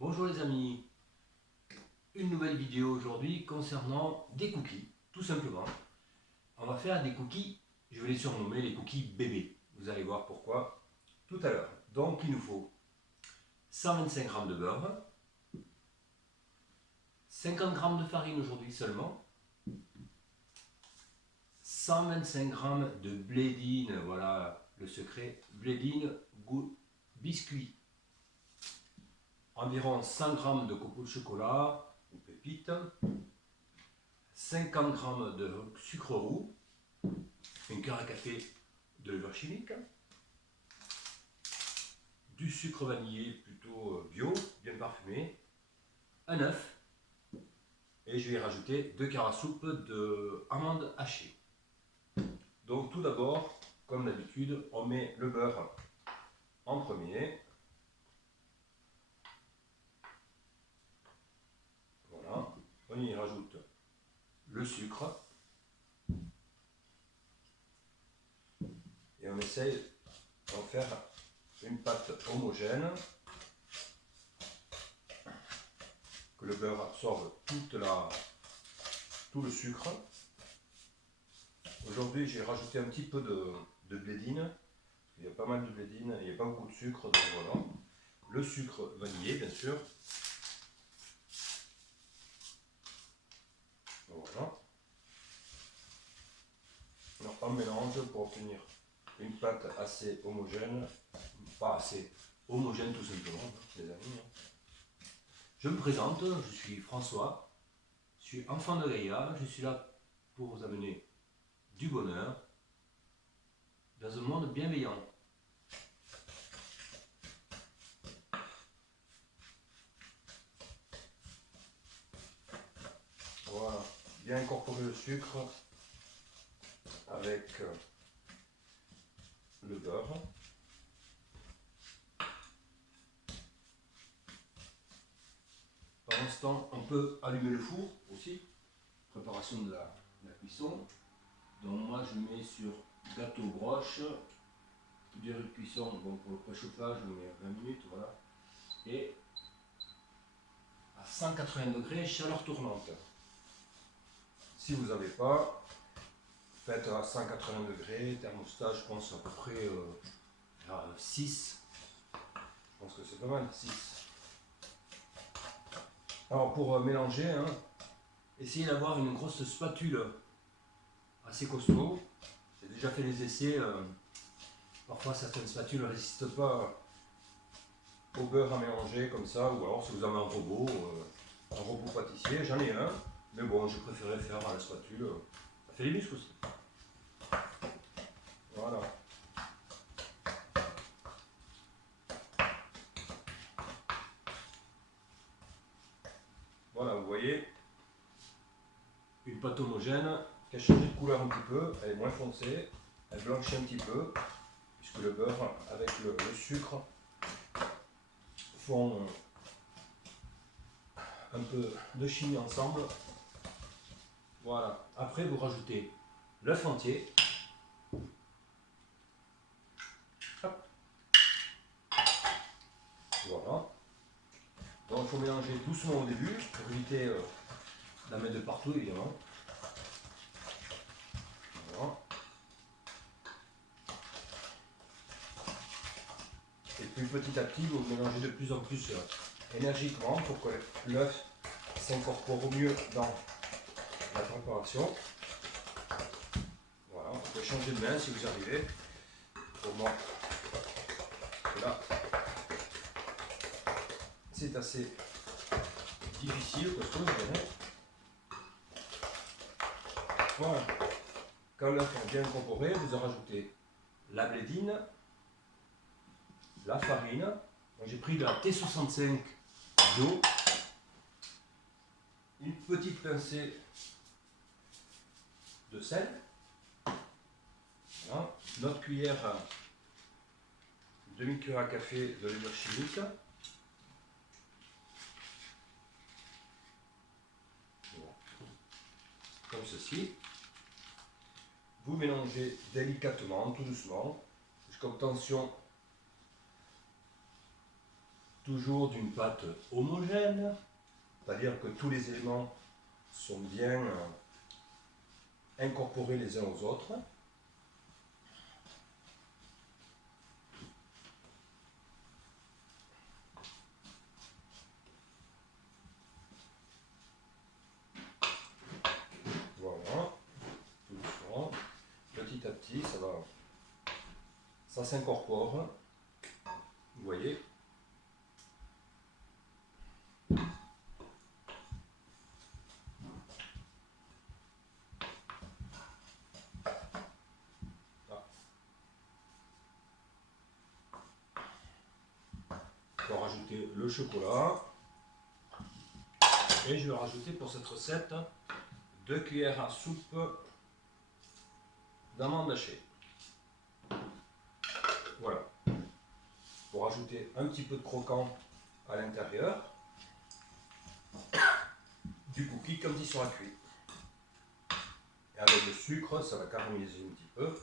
Bonjour les amis, une nouvelle vidéo aujourd'hui concernant des cookies, tout simplement. On va faire des cookies, je vais les surnommer les cookies bébés. Vous allez voir pourquoi tout à l'heure. Donc il nous faut 125 g de beurre, 50 g de farine aujourd'hui seulement, 125 g de blédine, voilà le secret, blédine goût biscuit, environ 100 g de copeaux de chocolat ou pépites, 50 g de sucre roux, une cuillère à café de levure chimique, du sucre vanillé plutôt bio, bien parfumé, un œuf, et je vais y rajouter 2 cuillères à soupe d'amandes hachées. Donc tout d'abord, comme d'habitude, on met le beurre en premier. Voilà, on y rajoute le sucre et on essaye d'en faire une pâte homogène, que le beurre absorbe tout le sucre. Aujourd'hui, j'ai rajouté un petit peu de blédine. Il y a pas mal de blédine, il n'y a pas beaucoup de sucre, donc voilà. Le sucre vanillé, bien sûr. Voilà. Alors, on mélange pour obtenir une pâte assez homogène. Pas assez homogène tout simplement, les amis. Je me présente, je suis François, je suis enfant de Gaïa, je suis là pour vous amener du bonheur dans un monde bienveillant. Voilà, bien incorporer le sucre avec le beurre. Pendant ce temps, on peut allumer le four aussi. Préparation de la cuisson. Donc moi je mets sur gâteau broche, durée de cuisson, bon pour le préchauffage je mets 20 minutes, voilà. Et à 180 degrés, chaleur tournante. Si vous n'avez pas, faites à 180 degrés, thermostat je pense à peu près à 6. Je pense que c'est pas mal, 6. Alors pour mélanger, essayez d'avoir une grosse spatule assez costaud. J'ai déjà fait les essais, parfois certaines spatules ne résistent pas au beurre à mélanger comme ça, ou alors si vous avez un robot pâtissier, j'en ai un, mais bon, je préférais faire à la spatule, ça fait les muscles aussi. Voilà. Voilà, vous voyez, une pâte homogène qui a changé de couleur un petit peu, elle est moins foncée, elle blanchit un petit peu, puisque le beurre avec le sucre font un peu de chimie ensemble. Voilà, après vous rajoutez l'œuf entier. Hop. Voilà. Donc il faut mélanger doucement au début pour éviter d'en mettre de partout évidemment. Voilà. Et puis petit à petit vous mélangez de plus en plus énergiquement pour que l'œuf s'incorpore au mieux dans la préparation. Voilà, vous pouvez changer de main si vous arrivez. Pour moi, là, c'est assez difficile, costaud, je dirais. Voilà. Quand l'œuf est bien incorporé, vous en rajoutez la blédine, la farine. J'ai pris de la T65 bio, une petite pincée de sel, voilà. Notre cuillère, demi-cuillère à café de levure chimique, voilà. Comme ceci. Vous mélangez délicatement, tout doucement, jusqu'à obtention toujours d'une pâte homogène, c'est-à-dire que tous les éléments sont bien incorporés les uns aux autres. Voilà, tout doucement, petit à petit, ça s'incorpore, vous voyez. Je vais rajouter le chocolat et je vais rajouter pour cette recette 2 cuillères à soupe d'amandes hachées. Voilà. Pour rajouter un petit peu de croquant à l'intérieur du cookie quand il sera cuit. Et avec le sucre, ça va caraméliser un petit peu.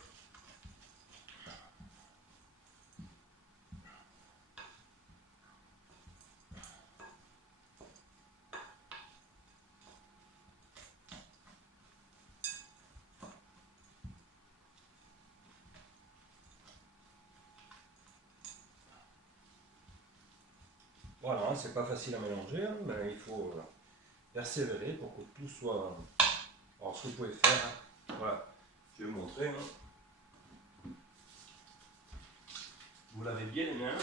Voilà, c'est pas facile à mélanger, hein, mais il faut persévérer pour que tout soit... Alors ce que vous pouvez faire, voilà, je vais vous montrer. Hein. Vous lavez bien les mains.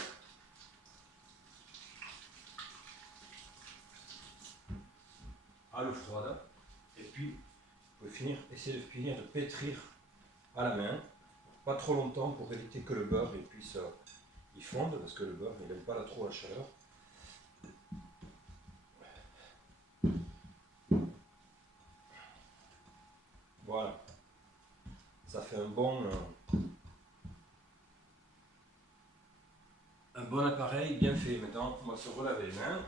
À l'eau froide. Et puis, vous pouvez essayer de finir de pétrir à la main. Pas trop longtemps pour éviter que le beurre puisse y fondre, parce que le beurre il n'aime pas trop la chaleur. Voilà, ça fait un bon appareil bien fait. Maintenant, on va se relaver les mains.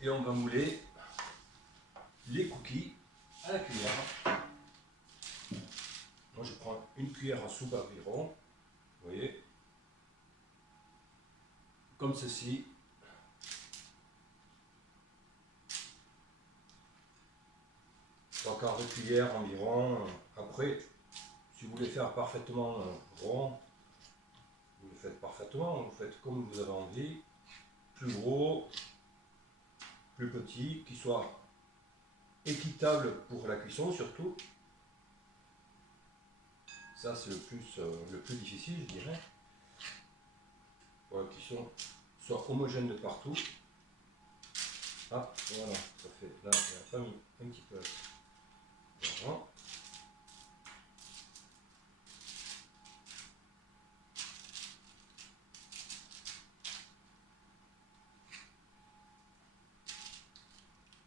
Et on va mouler les cookies à la cuillère. Moi, je prends une cuillère à soupe environ, vous voyez, comme ceci. Trois quarts de cuillère environ. Après, si vous voulez faire parfaitement rond, vous le faites parfaitement, vous faites comme vous avez envie, plus gros, plus petit, qui soit équitable pour la cuisson surtout. Ça c'est le plus difficile, je dirais, pour la cuisson soit homogène de partout. Ah, voilà, ça fait, là, il a pas mis un petit peu. Voilà.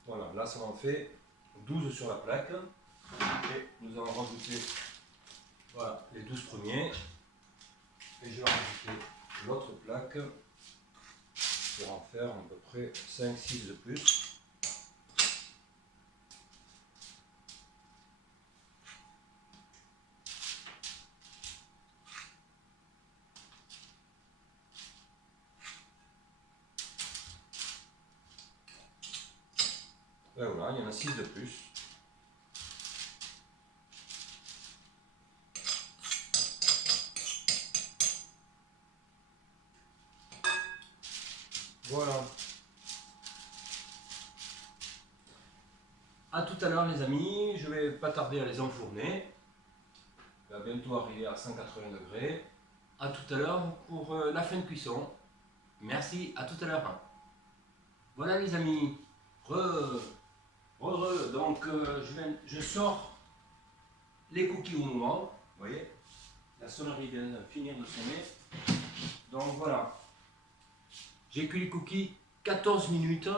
Voilà, là ça en fait 12 sur la plaque. Et nous allons rajouter voilà, les 12 premiers. Et je vais rajouter l'autre plaque pour en faire à peu près 5-6 de plus. Et voilà, il y en a 6 de plus. Voilà. A tout à l'heure les amis, je vais pas tarder à les enfourner. Il va bientôt arriver à 180 degrés. A tout à l'heure pour la fin de cuisson. Merci, à tout à l'heure. Voilà les amis. Donc je sors les cookies au moment. Vous voyez, la sonnerie vient de finir de sonner. Donc voilà. J'ai cuit les cookies 14 minutes.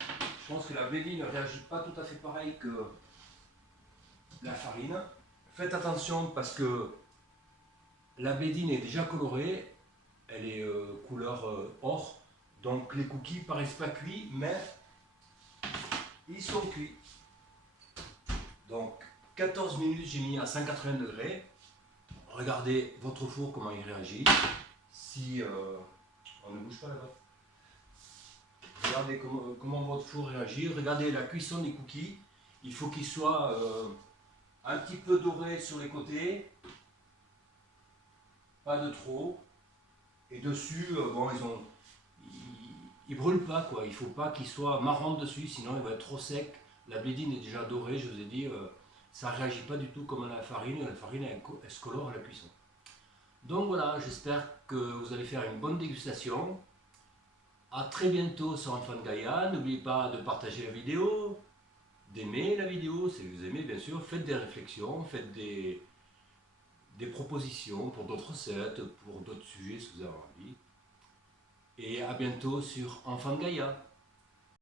Je pense que la blédine ne réagit pas tout à fait pareil que la farine. Faites attention parce que la blédine est déjà colorée. Elle est couleur or. Donc les cookies paraissent pas cuits, mais ils sont cuits. Donc 14 minutes, j'ai mis à 180 degrés. Regardez votre four, comment il réagit. Si on ne bouge pas là-bas. Regardez comment votre four réagit. Regardez la cuisson des cookies. Il faut qu'ils soient un petit peu dorés sur les côtés. Pas de trop. Et dessus, bon, ils brûlent pas, quoi. Il faut pas qu'ils soient marrons dessus, sinon il va être trop sec. La blédine est déjà dorée, je vous ai dit. Ça réagit pas du tout comme la farine. La farine, elle se colore à la cuisson. Donc voilà, j'espère que vous allez faire une bonne dégustation. A très bientôt sur Enfant de Gaïa. N'oubliez pas de partager la vidéo, d'aimer la vidéo, si vous aimez bien sûr. Faites des réflexions, faites des propositions pour d'autres recettes, pour d'autres sujets si vous avez envie. Et à bientôt sur Enfant de Gaïa.